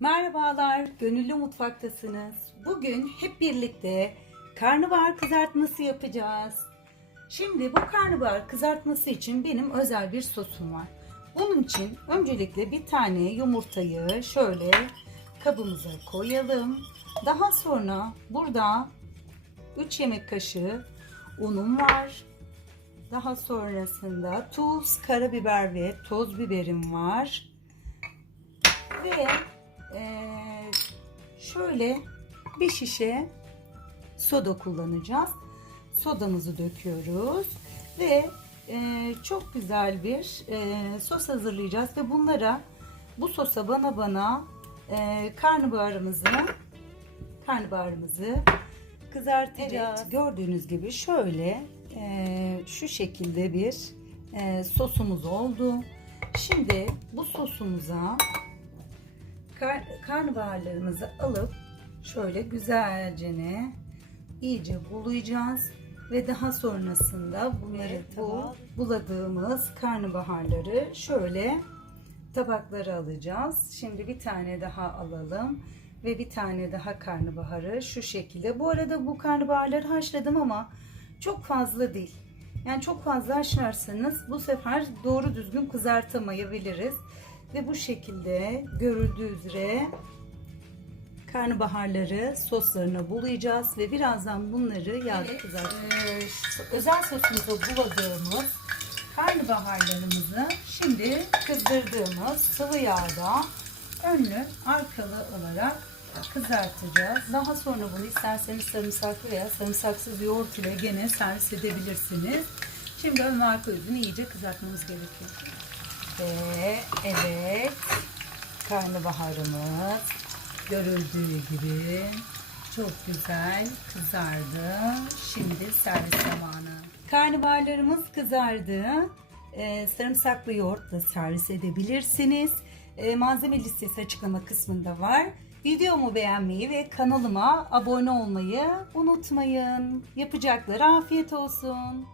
Merhabalar, Gönüllü Mutfak'tasınız. Bugün hep birlikte karnabahar kızartması yapacağız. Şimdi bu karnabahar kızartması için benim özel bir sosum var. Bunun için öncelikle bir tane yumurtayı şöyle kabımıza koyalım. Daha sonra burada 3 yemek kaşığı unum var. Daha sonrasında tuz, karabiber ve toz biberim var. Ve eee, şöyle bir şişe soda kullanacağız. Sodamızı döküyoruz ve eee, çok güzel bir eee, sos hazırlayacağız ve bunlara bu sosa bana bana eee karnabaharımızı karnabaharımızı kızartacağız. Evet, gördüğünüz gibi şöyle eee, şu şekilde bir sosumuz oldu. Şimdi bu sosumuza kar, karnabaharlarımızı alıp şöyle güzelce ne iyice bulayacağız ve daha sonrasında bunları bu buladığımız karnabaharları şöyle tabaklara alacağız. Şimdi bir tane daha alalım ve bir tane daha karnabaharı şu şekilde. Bu arada bu karnabaharları haşladım ama çok fazla değil. Yani çok fazla haşlarsanız bu sefer doğru düzgün kızartamayabiliriz. Ve bu şekilde görüldüğü üzere karnabaharları soslarına bulayacağız ve birazdan bunları yağda kızartacağız. özel sosumuza buladığımız karnabaharlarımızı şimdi kızdırdığımız sıvı yağda önlü arkalı olarak kızartacağız. Daha sonra bunu isterseniz sarımsaklı veya sarımsaksız yoğurt ile gene servis edebilirsiniz. Şimdi ön ve arka yüzünü iyice kızartmamız gerekiyor. Ve evet karnabaharımız görüldüğü gibi çok güzel kızardı. Şimdi servis zamanı. Karnabaharlarımız kızardı. Ee, sarımsaklı yoğurtla servis edebilirsiniz. Ee, malzeme listesi açıklama kısmında var. Videomu beğenmeyi ve kanalıma abone olmayı unutmayın. Yapacakları afiyet olsun.